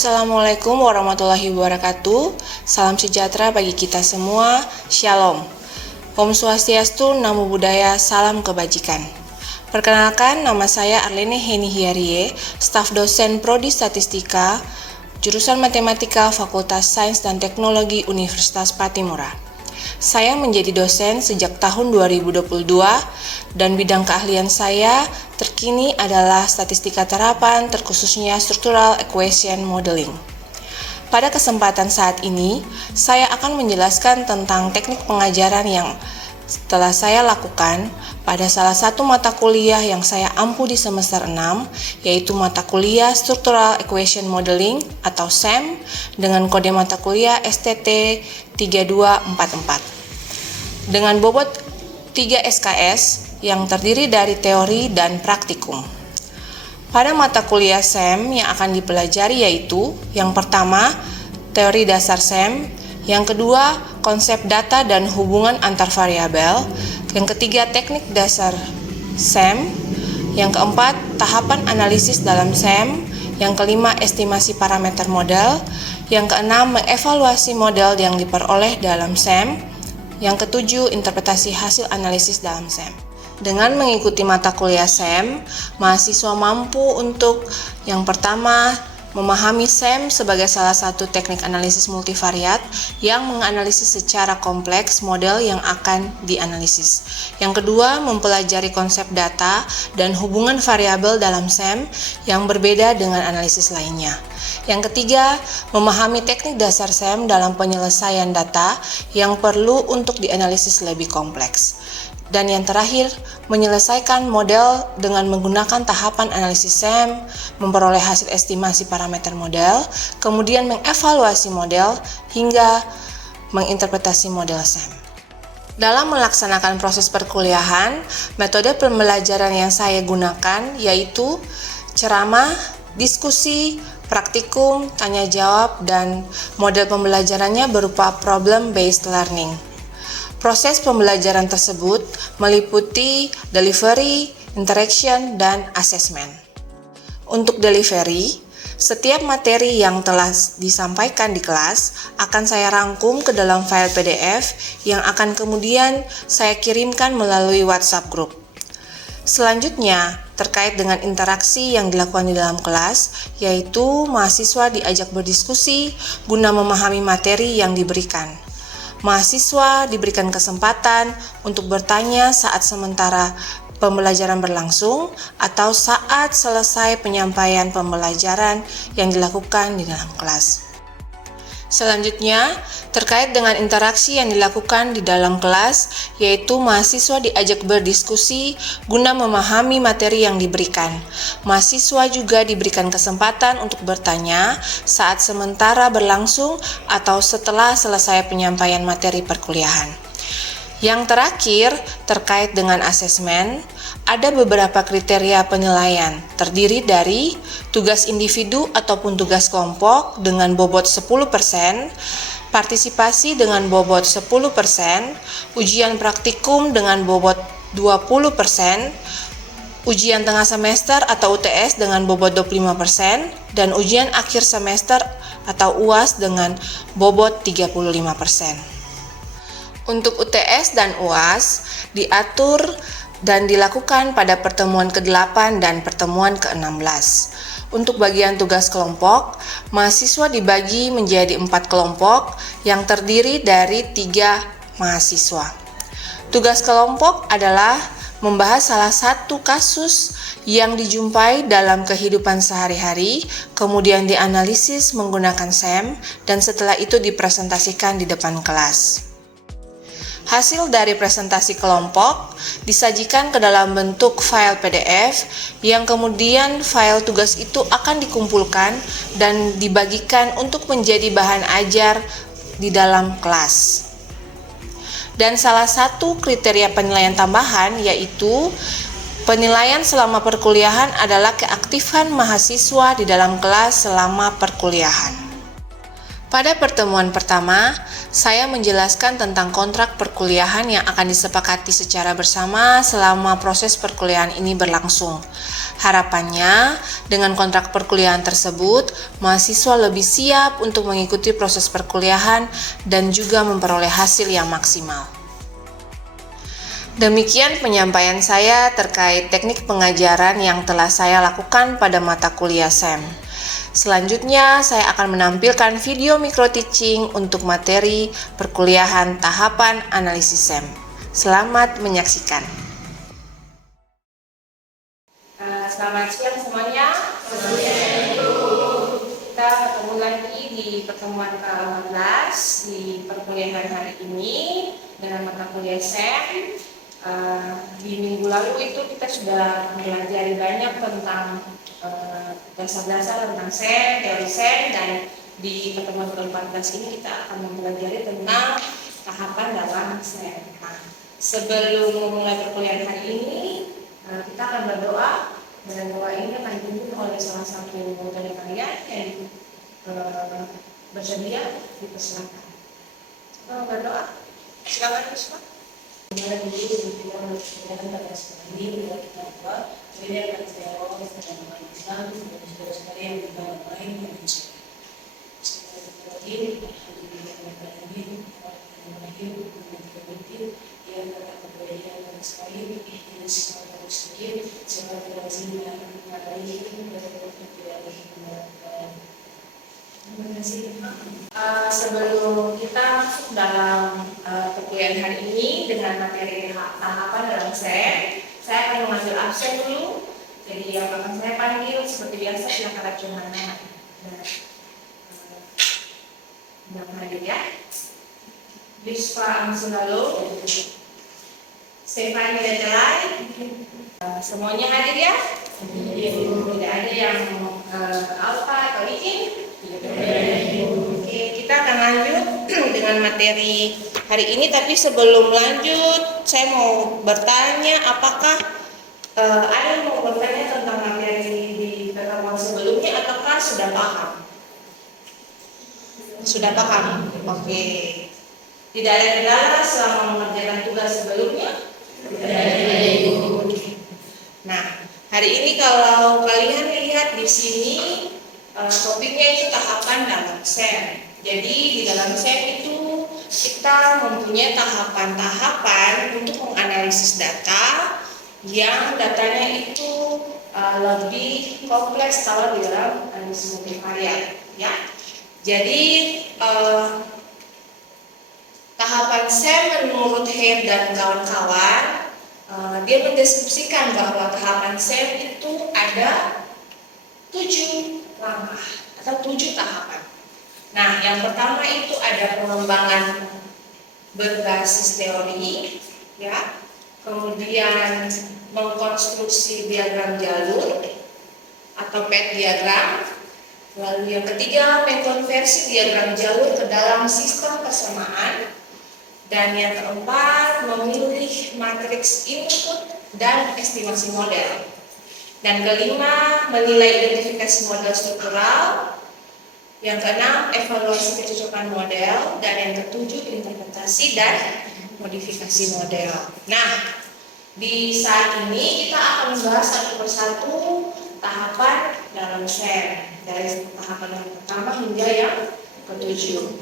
Assalamualaikum warahmatullahi wabarakatuh. Salam sejahtera bagi kita semua. Shalom. Om Swastiastu, Namo Buddhaya, salam kebajikan. Perkenalkan, nama saya Arlene Heni Hiarie, staf dosen Prodi Statistika, jurusan Matematika Fakultas Sains dan Teknologi Universitas Patimura. Saya menjadi dosen sejak tahun 2022 dan bidang keahlian saya terkini adalah statistika terapan, terkhususnya structural equation modeling. Pada kesempatan saat ini, saya akan menjelaskan tentang teknik pengajaran yang telah saya lakukan pada salah satu mata kuliah yang saya ampu di semester 6, yaitu mata kuliah Structural Equation Modeling atau SEM dengan kode mata kuliah STT 3244 dengan bobot 3 SKS yang terdiri dari teori dan praktikum. Pada mata kuliah SEM yang akan dipelajari yaitu yang pertama, teori dasar SEM, yang kedua, konsep data dan hubungan antar variabel, yang ketiga, teknik dasar SEM, yang keempat, tahapan analisis dalam SEM, yang kelima, estimasi parameter model, yang keenam, mengevaluasi model yang diperoleh dalam SEM, yang ketujuh, interpretasi hasil analisis dalam SEM. Dengan mengikuti mata kuliah SEM, mahasiswa mampu untuk yang pertama, memahami SEM sebagai salah satu teknik analisis multivariat yang menganalisis secara kompleks model yang akan dianalisis. Yang kedua, mempelajari konsep data dan hubungan variabel dalam SEM yang berbeda dengan analisis lainnya. Yang ketiga, memahami teknik dasar SEM dalam penyelesaian data yang perlu untuk dianalisis lebih kompleks. Dan yang terakhir, menyelesaikan model dengan menggunakan tahapan analisis SEM, memperoleh hasil estimasi parameter model, kemudian mengevaluasi model, hingga menginterpretasi model SEM. Dalam melaksanakan proses perkuliahan, metode pembelajaran yang saya gunakan yaitu ceramah, diskusi, praktikum, tanya jawab, dan model pembelajarannya berupa problem-based learning. Proses pembelajaran tersebut meliputi delivery, interaction, dan assessment. Untuk delivery, setiap materi yang telah disampaikan di kelas akan saya rangkum ke dalam file PDF yang akan kemudian saya kirimkan melalui WhatsApp group. Selanjutnya, terkait dengan interaksi yang dilakukan di dalam kelas, yaitu mahasiswa diajak berdiskusi guna memahami materi yang diberikan. Mahasiswa diberikan kesempatan untuk bertanya saat sementara pembelajaran berlangsung atau saat selesai penyampaian pembelajaran yang dilakukan di dalam kelas. Selanjutnya, terkait dengan interaksi yang dilakukan di dalam kelas, yaitu mahasiswa diajak berdiskusi guna memahami materi yang diberikan. Mahasiswa juga diberikan kesempatan untuk bertanya saat sementara berlangsung atau setelah selesai penyampaian materi perkuliahan. Yang terakhir, terkait dengan asesmen, ada beberapa kriteria penilaian, terdiri dari tugas individu ataupun tugas kelompok dengan bobot 10%, partisipasi dengan bobot 10%, ujian praktikum dengan bobot 20%, ujian tengah semester atau UTS dengan bobot 25%, dan ujian akhir semester atau UAS dengan bobot 35%. Untuk UTS dan UAS diatur dan dilakukan pada pertemuan ke-8 dan pertemuan ke-16. Untuk bagian tugas kelompok, mahasiswa dibagi menjadi 4 kelompok yang terdiri dari 3 mahasiswa. Tugas kelompok adalah membahas salah satu kasus yang dijumpai dalam kehidupan sehari-hari, kemudian dianalisis menggunakan SEM, dan setelah itu dipresentasikan di depan kelas. Hasil dari presentasi kelompok disajikan ke dalam bentuk file PDF yang kemudian file tugas itu akan dikumpulkan dan dibagikan untuk menjadi bahan ajar di dalam kelas. Dan salah satu kriteria penilaian tambahan yaitu penilaian selama perkuliahan adalah keaktifan mahasiswa di dalam kelas selama perkuliahan. Pada pertemuan pertama, saya menjelaskan tentang kontrak perkuliahan yang akan disepakati secara bersama selama proses perkuliahan ini berlangsung. Harapannya, dengan kontrak perkuliahan tersebut, mahasiswa lebih siap untuk mengikuti proses perkuliahan dan juga memperoleh hasil yang maksimal. Demikian penyampaian saya terkait teknik pengajaran yang telah saya lakukan pada mata kuliah SEM. Selanjutnya, saya akan menampilkan video micro teaching untuk materi perkuliahan tahapan analisis SEM. Selamat menyaksikan. Selamat siang semuanya. Kita ketemu lagi di pertemuan ke-15 di perkuliahan hari ini dengan mata kuliah SEM. Di minggu lalu itu kita sudah mempelajari banyak tentang dasar-dasar tentang SEM, teori SEM, dan di pertemuan ke-14 ini kita akan mempelajari tentang tahapan dalam SEM. Nah, sebelum memulai perkuliahan hari ini, kita akan berdoa, dan doa ini akan dipimpin oleh salah satu dari kalian yang bersedia dipersilakan. Berdoa, silakan Risma. Kemudian dulu kita menceritakan pada sekali bahwa kita buat beda dengan teori tentang Islam dan saudara sekali yang juga lain yang mencari. Seperti alhamdulillah alamin yang kata kebaikan dan sekali ini semua sedikit seperti lazimnya alaihim dan tidak ada. Terima kasih. Sebelum kita masuk dalam perkuliahan hari ini dengan materi tahapan dalam SEM, saya akan mengambil absen dulu. Jadi yang akan saya panggil seperti biasa silakan Johanna dan hadir ya. Bispa Amsulalo, Stefani Detelai, semuanya hadir ya. Tidak ada yang alfa atau izin. Oke, kita akan lanjut dengan materi hari ini, tapi sebelum lanjut saya mau bertanya apakah ada yang mau bertanya tentang materi di pertemuan sebelumnya ataukah sudah paham? Sudah paham? Oke. Tidak ada kendala selama mengerjakan tugas sebelumnya? Tidak ada, Ibu. Nah, hari ini kalau kalian lihat di sini topiknya itu tahapan dalam SEM. Jadi di dalam SEM itu kita mempunyai tahapan-tahapan untuk menganalisis data yang datanya itu lebih kompleks kalau di dalam analisis multivariat, ya. Jadi tahapan SEM menurut Head dan kawan-kawan, dia mendeskripsikan bahwa tahapan SEM itu ada 7 langkah atau 7 tahapan. Nah, yang pertama itu ada pengembangan berbasis teori, ya. Kemudian mengkonstruksi diagram jalur atau path diagram. Lalu yang ketiga, mengkonversi diagram jalur ke dalam sistem persamaan. Dan yang keempat, memilih matriks input dan estimasi model. Dan kelima, menilai identifikasi model struktural. Yang keenam, evaluasi kecocokan model. Dan yang ketujuh, interpretasi dan modifikasi model. Nah, di saat ini kita akan membahas satu persatu tahapan dalam SEM. Dari tahapan yang pertama hingga yang ketujuh.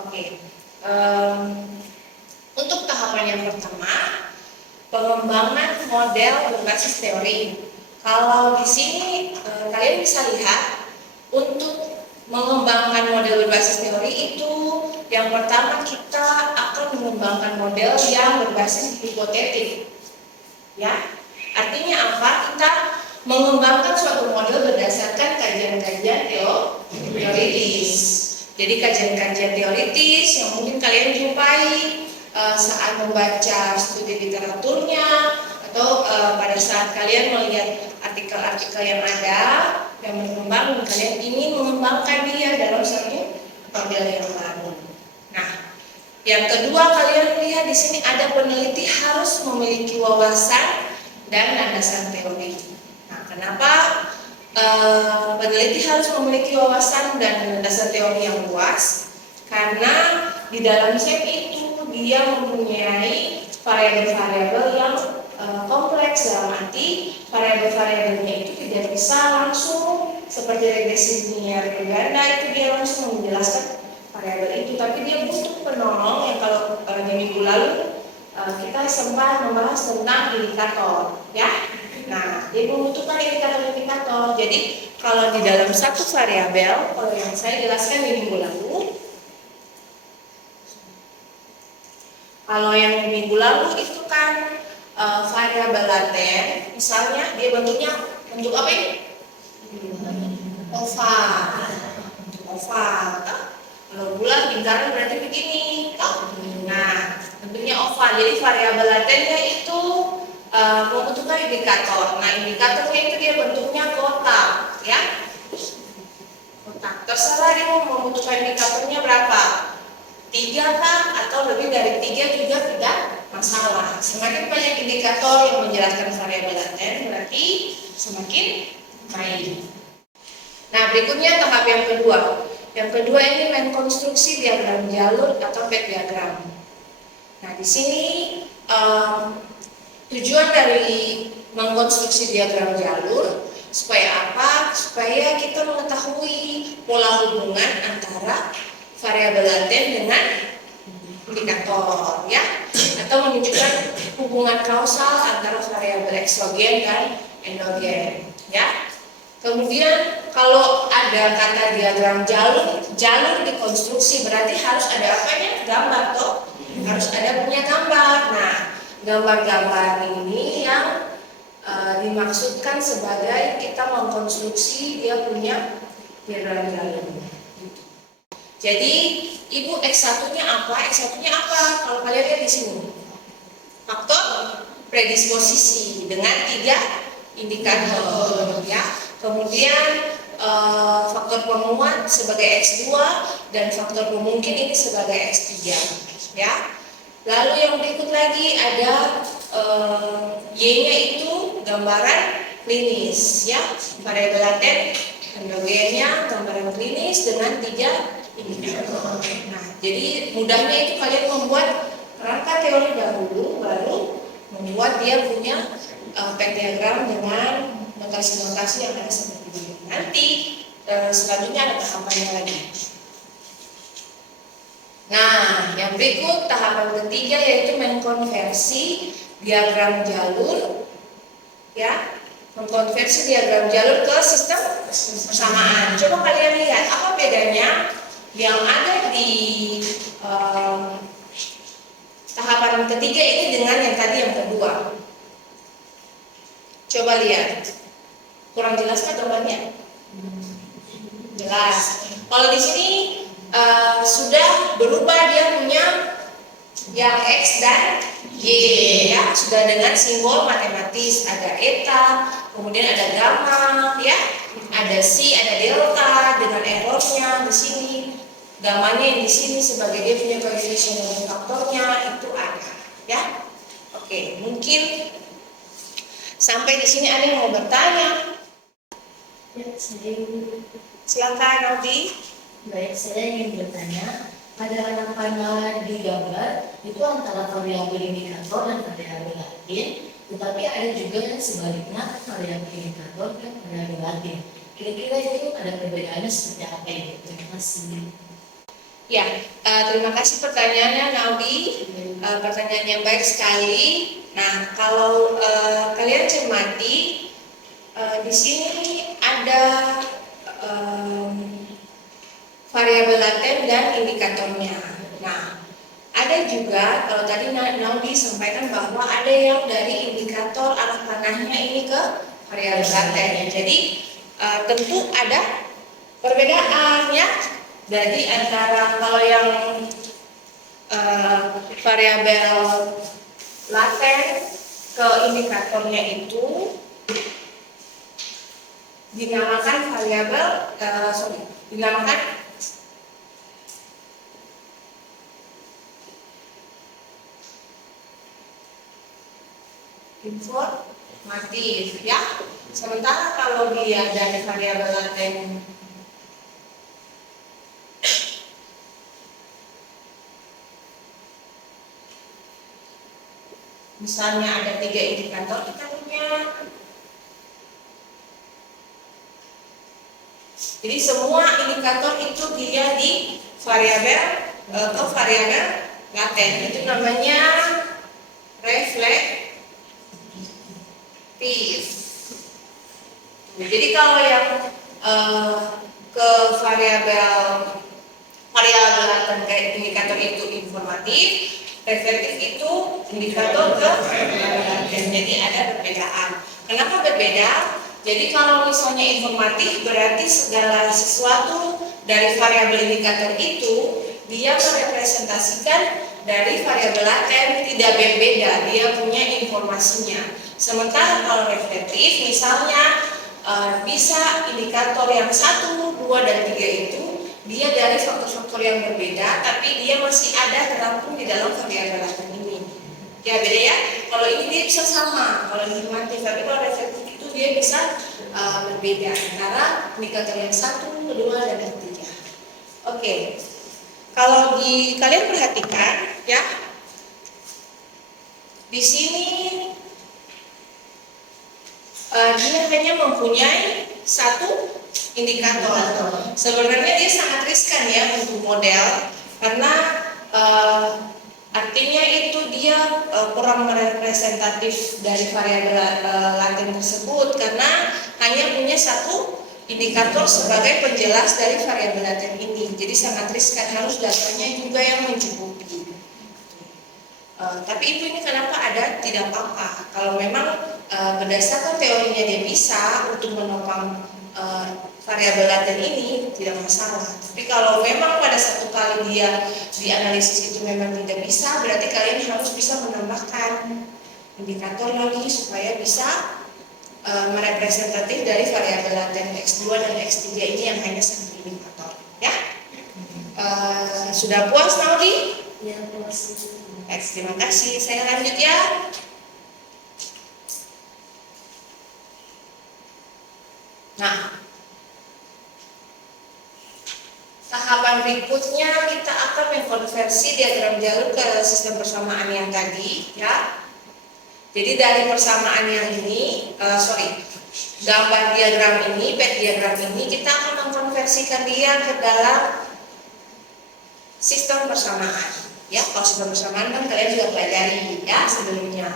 Oke. Untuk tahapan yang pertama, pengembangan model berbasis teori. Kalau di sini kalian bisa lihat, untuk mengembangkan model berbasis teori itu yang pertama kita akan mengembangkan model yang berbasis hipotetik. Ya, artinya apa? Kita mengembangkan suatu model berdasarkan kajian-kajian teoritis. Jadi kajian-kajian teoritis yang mungkin kalian jumpai saat membaca studi literaturnya atau pada saat kalian melihat artikel-artikel yang ada yang berkembang dan kalian ingin mengembangkan dia dalam satu model yang baru. Nah, yang kedua kalian lihat di sini ada peneliti harus memiliki wawasan dan landasan teori. Nah, kenapa peneliti harus memiliki wawasan dan dasar teori yang luas karena di dalam SEM itu dia mempunyai variabel-variabel yang kompleks, dalam arti variabel-variabelnya itu tidak bisa langsung seperti regresi linear ganda itu dia langsung menjelaskan variabel itu, tapi dia butuh penolong yang kalau di minggu lalu kita sempat membahas tentang indikator, ya. Nah, dia membutuhkan indikator-indikator. Jadi, kalau di dalam satu variabel, kalau yang saya jelaskan di minggu lalu, itu kan variabel laten, misalnya dia bentuknya bentuk apa ini? Oval. Bentuk oval. Kalau bulat lingkaran berarti begini. Nah, bentuknya oval. Jadi variabel latennya itu membutuhkan indikator. Nah, indikatornya itu dia bentuknya kotak, ya. Kotak. Terserah dia mau membutuhkan indikatornya berapa. 3 kah atau lebih dari 3 juga tidak masalah. Semakin banyak indikator yang menjelaskan variabel laten berarti semakin baik. Nah, berikutnya tahap yang kedua. Yang kedua ini mengkonstruksi diagram jalur atau pet diagram. Nah, di sini tujuan dari mengkonstruksi diagram jalur supaya apa? Supaya kita mengetahui pola hubungan antara variabel laten dengan indikator, ya, atau menunjukkan hubungan kausal antara variabel eksogen dan endogen, ya. Kemudian kalau ada kata diagram jalur dikonstruksi berarti harus ada apanya? Gambar, toh? Harus ada punya gambar. Nah, gambar-gambar ini yang dimaksudkan sebagai kita mengkonstruksi dia punya diagram jalur. Jadi, Ibu X1-nya apa? X1-nya apa? Kalau kalian lihat di sini. Faktor predisposisi dengan 3 indikator, ya. Kemudian faktor pemuat sebagai X2 dan faktor pemungkin ini sebagai X3, ya. Lalu yang berikut lagi ada Y-nya itu gambaran klinis, ya. Variabel laten endogennya gambaran klinis dengan 3 indikator. Nah, jadi mudahnya itu kalian membuat kerangka teori dahulu, baru membuat dia punya pet diagram dengan notasi-notasi yang ada seperti ini. Nanti selanjutnya ada tahapannya lagi. Nah, yang berikut tahapan ketiga yaitu mengkonversi diagram jalur, ya, mengkonversi diagram jalur ke sistem persamaan. Coba kalian lihat apa bedanya yang ada di tahapan ketiga ini dengan yang tadi yang kedua. Coba lihat. Kurang jelas kan gambarnya? Jelas. Kalau di sini sudah berubah dia punya yang X dan Y, ya, sudah dengan simbol matematis, ada eta, kemudian ada gamma, ya, ada C, ada delta dengan errornya di sini, gammanya yang di sini sebagai dia punya koefisien dan faktornya itu ada, ya. Oke, mungkin sampai di sini ada yang mau bertanya? Ya, Silakan, Aldi. baik, saya ingin bertanya, pada anak panah di gambar itu antara variabel indikator dan variabel laten, tetapi ada juga yang sebaliknya variabel indikator dan variabel laten. Kira-kira itu ada perbedaannya seperti apa ya? Terima kasih. Ya, terima kasih pertanyaannya, Naudi. Pertanyaan yang baik sekali. Nah, kalau kalian cermati, di sini ada variabel laten dan indikatornya. Nah, ada juga kalau tadi Naudi sampaikan bahwa ada yang dari indikator arah panahnya ini ke variabel laten. Jadi tentu ada perbedaan, ya. Jadi antara kalau yang variabel laten ke indikatornya itu dinamakan dinamakan informatif, ya. Sementara kalau dia dari variabel laten misalnya ada 3 indikator, kita punya. Jadi semua indikator itu dia di variabel laten. Itu namanya reflektif. Jadi kalau yang ke variabel laten kayak indikator itu informatif, reflektif itu indikator ke variabel laten. Jadi ada perbedaan. Kenapa berbeda? Jadi kalau misalnya informatif berarti segala sesuatu dari variabel indikator itu dia merepresentasikan dari variabel laten, tidak berbeda, dia punya informasinya. Sementara kalau reflektif misalnya bisa indikator yang 1, 2, dan 3 itu dia dari faktor-faktor yang berbeda, tapi dia masih ada terangkum di dalam variabel laten ini. Ya beda ya. Kalau ini dia bisa sama, kalau informatif, tapi kalau reflektif itu dia bisa berbeda antara indikator yang 1, 2, dan 3. Oke. Kalau kalian perhatikan ya, di sini dia hanya mempunyai 1 indikator. Sebenarnya dia sangat riskan ya untuk model karena artinya itu dia kurang merepresentatif dari variabel laten tersebut karena hanya punya 1 indikator sebagai penjelas dari variabel laten ini. Jadi sangat riskan, harus datanya juga yang mencukupi. Tapi ibu ini kenapa ada? Tidak apa-apa. Kalau memang berdasarkan teorinya dia bisa untuk menopang variabel laten ini, tidak masalah. Tapi kalau memang pada satu kali dia dianalisis itu memang tidak bisa, berarti kalian harus bisa menambahkan indikator lagi supaya bisa merepresentatif dari variabel laten X2 dan X3 ini yang hanya 1 indikator. Ya? Sudah puas Naudi? Ya, puas. Terima kasih. Saya lanjut ya. Nah, tahapan berikutnya kita akan mengkonversi diagram jalur ke sistem persamaan yang tadi, ya. Jadi dari persamaan yang ini, gambar diagram ini, pet diagram ini, kita akan mengkonversikan dia ke dalam sistem persamaan. Ya, kalau sistem persamaan kan kalian juga pelajari ya sebelumnya.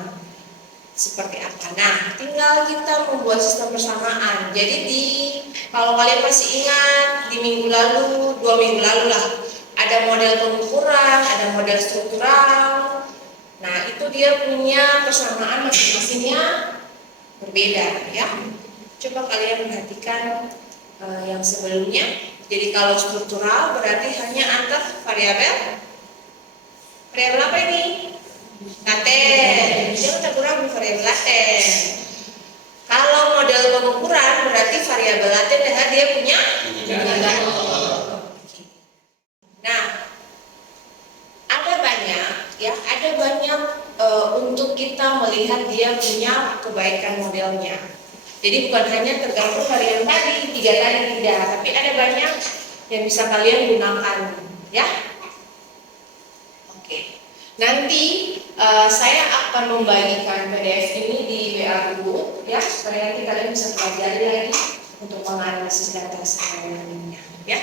Seperti apa? Nah, tinggal kita membuat sistem persamaan. Jadi kalau kalian masih ingat di minggu lalu, 2 minggu lalu lah, ada model pengukuran, ada model struktural. Nah, itu dia punya persamaan masing-masingnya berbeda ya. Coba kalian perhatikan yang sebelumnya. Jadi kalau struktural berarti hanya antar variabel. Variabel apa ini? Laten. Jangan terkurang variabel laten. Kalau model pengukuran berarti variabel laten dan dia punya indikator. Nah, ada banyak untuk kita melihat dia punya kebaikan modelnya. Jadi bukan hanya tergantung dari yang tadi, 3 tadi tidak, tapi ada banyak yang bisa kalian gunakan, ya. Oke. Nanti saya akan membagikan PDF ini di WA group, ya, supaya nanti kalian bisa pelajari lagi untuk menganalisis data sebelumnya, ya.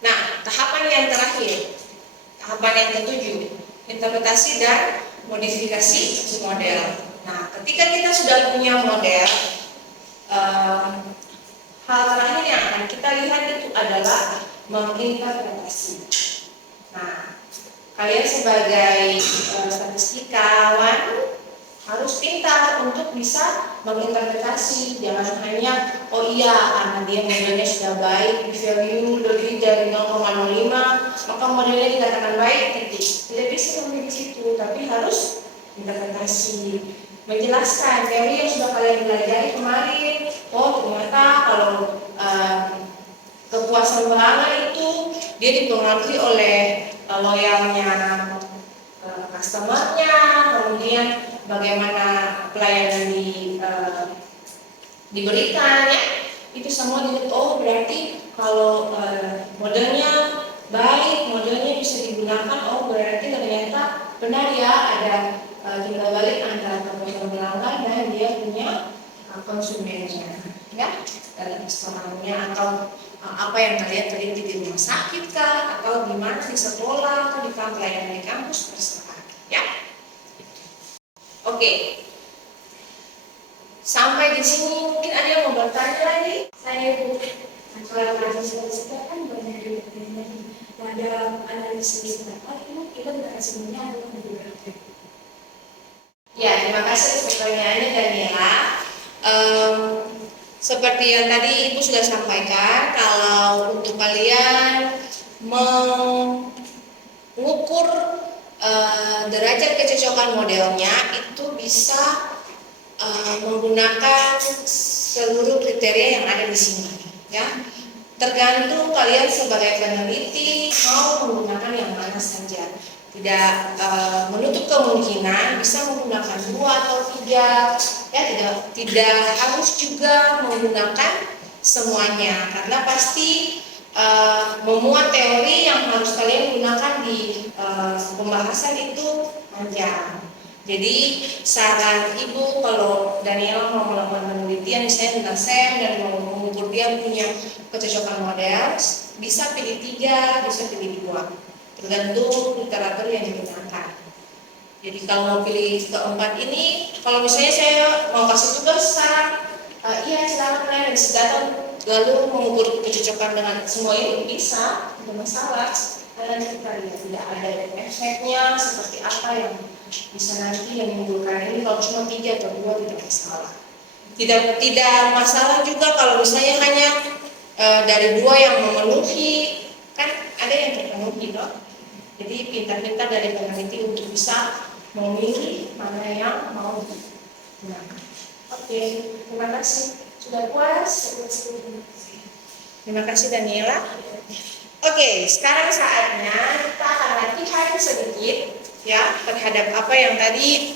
Nah, tahapan yang terakhir, tahapan yang ke-7, interpretasi dan modifikasi model. Nah, ketika kita sudah punya model, hal terakhir yang akan kita lihat itu adalah menginterpretasi. Nah, kalian sebagai statistikawan harus pintar untuk bisa menginterpretasi. Jangan hanya, oh iya karena dia modelnya sudah baik, value lebih dari 0,05, maka modelnya dikatakan baik, titik. Tidak bisa sampai di situ, tapi harus interpretasi, menjelaskan teori yang sudah kalian pelajari kemarin. Oh ternyata kalau kepuasan pelanggan itu dia dipengaruhi oleh loyalnya customernya, kemudian bagaimana pelayanan diberikan ya, itu semua dilihat. Oh berarti kalau modelnya baik, modelnya bisa digunakan, oh berarti ternyata benar ya ada timbal balik antara kebutuhan pelanggan dan dia punya konsumennya ya, dalam istilahnya, atau apa yang kalian teliti di rumah sakit kah, atau di mana, di sekolah, atau di pelayanan di kampus, terserah ya. Oke. Sampai di sini mungkin ada yang mau bertanya lagi? Saya Bu, kalau mahasiswa kan banyak juga ada analisis data, kita berhasilnya adalah beberapa. Ya, terima kasih atas pertanyaannya Daniela. Seperti yang tadi Ibu sudah sampaikan, kalau untuk kalian mengukur derajat kecocokan modelnya itu bisa menggunakan seluruh kriteria yang ada di sini ya. Tergantung kalian sebagai peneliti mau menggunakan yang mana saja. Tidak menutup kemungkinan bisa menggunakan 2 atau 3 ya, tidak harus juga menggunakan semuanya, karena pasti memuat teori yang harus kalian gunakan di pembahasan itu panjang. Jadi saran Ibu, kalau Daniela mau melakukan penelitian misalnya tentang SEM dan mau mengukur dia punya kecocokan model, bisa pilih 3, bisa pilih 2, tergantung literatur yang digunakan. Jadi kalau mau pilih keempat ini, kalau misalnya saya mau kasih tugas saran, iya silakan kalian datang lalu mengukur kecocokan dengan semua ini, bisa, tidak masalah. Karena kita lihat tidak ada efeknya seperti apa yang bisa nanti yang menimbulkan ini. Kalau cuma 3 atau 2 tidak masalah. Tidak masalah juga kalau misalnya hanya dari 2 yang memenuhi, kan ada yang terpenuhi loh. Jadi pintar-pintar dari peneliti untuk bisa memilih mana yang mau digunakan. Oke, terima kasih. Sudah puas? Terima kasih Daniela. Oke, sekarang saatnya kita akan latihan sedikit ya terhadap apa yang tadi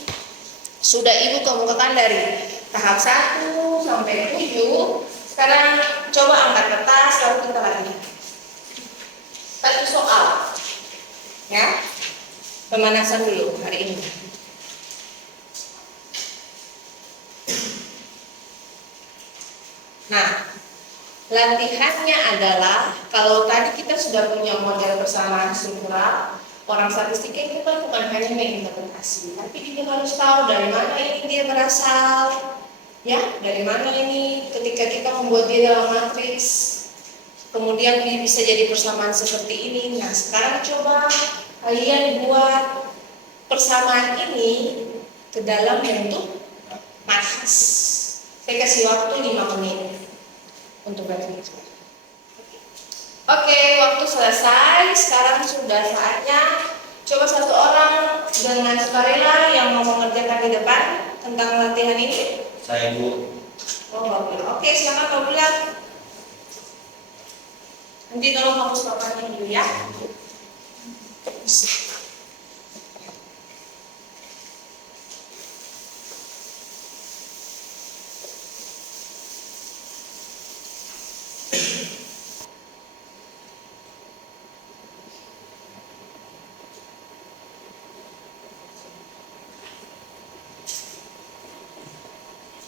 sudah Ibu kemukakan dari tahap 1 sampai 7. Sekarang coba angkat kertas lalu kita latihan. 1 soal. Ya. Pemanasan dulu hari ini. Nah, latihannya adalah kalau tadi kita sudah punya model persamaan struktural, orang statistika itu kan bukan hanya menginterpretasi, tapi kita harus tahu dari mana ini dia berasal, ya, dari mana ini ketika kita membuat dia dalam matriks, kemudian bisa jadi persamaan seperti ini. Nah, sekarang coba kalian buat persamaan ini ke dalam bentuk matriks. Saya kasih waktu 5 menit untuk berpikir. Oke, waktu selesai. Sekarang sudah saatnya coba satu orang dengan sukarela yang mau mengerjakan di depan tentang latihan ini. Saya Bu. Oh, Mbak Bula. Oke, silakan Mbak Bula. Nanti tolong hapus papannya dulu ya.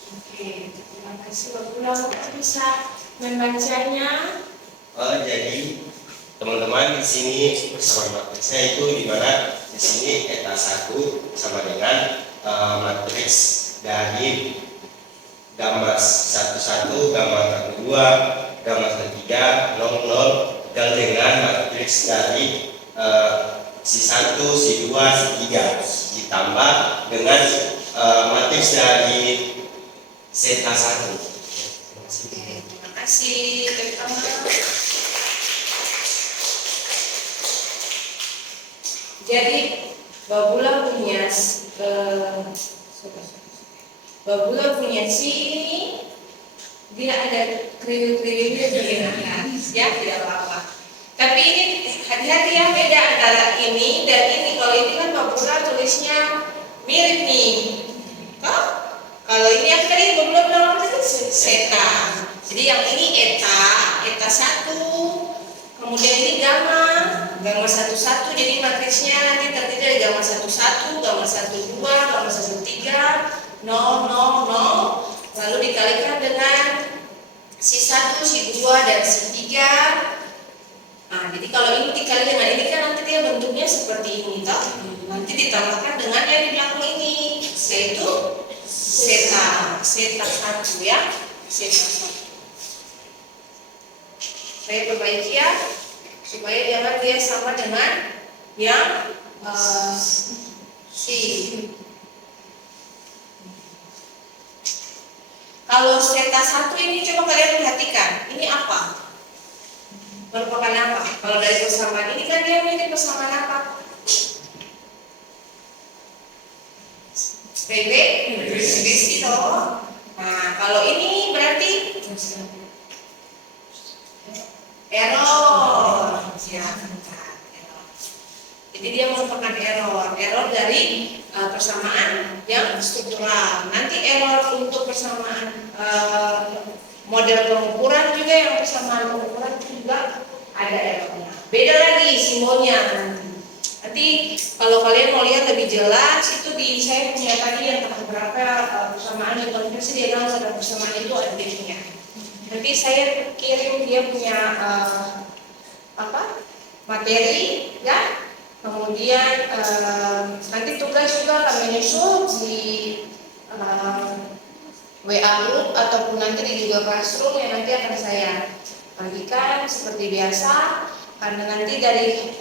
Oke, terima kasih Mbak Bula. Bisa membacanya. Jadi teman-teman di sini bersama matriksnya itu di mana di sini eta 1 sama dengan matriks dari gamma 11, gamma 12, gamma 3, 00 dan dengan matriks dari si 1, si 2, si 3 ditambah dengan matriks dari zeta 1. Oke, terima kasih. Terima. Jadi Mbak Bula punya si ini, dia ada kriwil-kriwilnya begini ya, tidak apa-apa. Tapi ini hati-hati ya, beda antara ini dan ini. Kalau ini kan Mbak Bula tulisnya Mirip nih. Toh? Kalau ini apa tadi? Belum bilang tadi seta. Jadi yang ini eta 1. Kemudian ini gamma 11, jadi matriksnya nanti terdiri dari gamma 11, gamma 12, gamma 13, 0, 0, 0, lalu dikalikan dengan si 1, si 2, dan si 3. Nah, jadi kalau ini dikali dengan ini kan nanti dia bentuknya seperti ini toh. Nanti ditambahkan dengan yang di belakang ini, yaitu seta 1 ya, seta 1. Saya perbaiki ya, supaya jangan dia sama dengan yang si. Kalau seta 1 ini coba kalian perhatikan, ini apa? Merupakan apa? Kalau dari persamaan ini kan dia memiliki persamaan apa? PB, selisih toh. Nah, kalau ini berarti error. Ya, error. Jadi dia merupakan error dari persamaan yang struktural. Nanti error untuk persamaan model pengukuran juga, yang persamaan pengukuran juga ada errornya. Beda lagi simbolnya nanti kalau kalian mau lihat lebih jelas itu di saya punya tadi yang berapa persamaan yang konversi diagram dan persamaan itu ada titiknya. Nanti saya kirim dia punya materi ya. Kemudian nanti tugas juga akan menyusul di WA group ataupun nanti di Google Classroom yang nanti akan saya bagikan seperti biasa. Karena nanti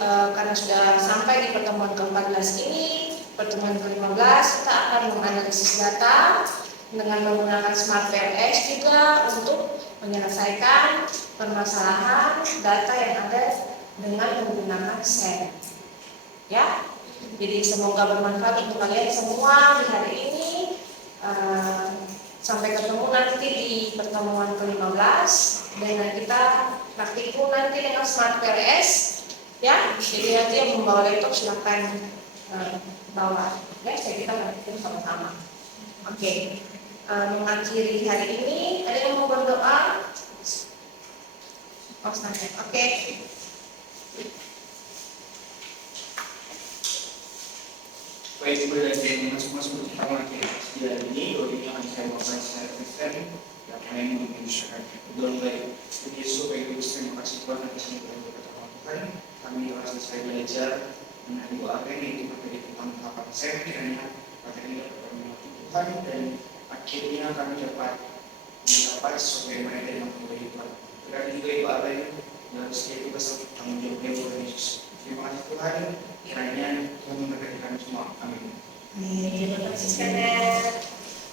karena sudah sampai di pertemuan ke-14 ini, pertemuan ke-15 kita akan menganalisis data dengan menggunakan Smart PLS juga untuk menyelesaikan permasalahan data yang ada dengan menggunakan SEM. Ya, jadi semoga bermanfaat untuk kalian semua di hari ini. Sampai ketemu nanti di pertemuan ke-15 dengan kita praktikum nanti dengan Smart PLS ya. Jadi nanti yang membawa laptop silahkan bawa ya, kita praktikum sama-sama. Oke. Mengakhiri hari ini ada yang mau berdoa? Oke. Baik, berarti masuk pertama kita ini ini akan saya bawakan secara Kristen yang lain mungkin masyarakat belum baik. Jadi supaya terima kasih Tuhan atas yang berkata Tuhan. Kami telah selesai belajar mengenai doa ini materi tentang tahapan saya kiranya materi ini dapat membantu Tuhan dan akhirnya kami dapat mendapat sesuatu yang mereka yang memulai Tuhan. Berarti juga ibu Allah ini dalam setiap tugas tanggung jawabnya Tuhan Yesus. Terima kasih Tuhan. Kiranya Tuhan memberkati kami semua. Amin. Terima kasih sekalian.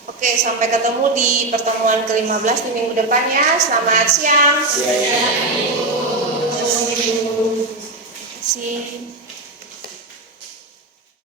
Oke, sampai ketemu di pertemuan ke-15 di minggu depan ya. Selamat siang. Terima kasih.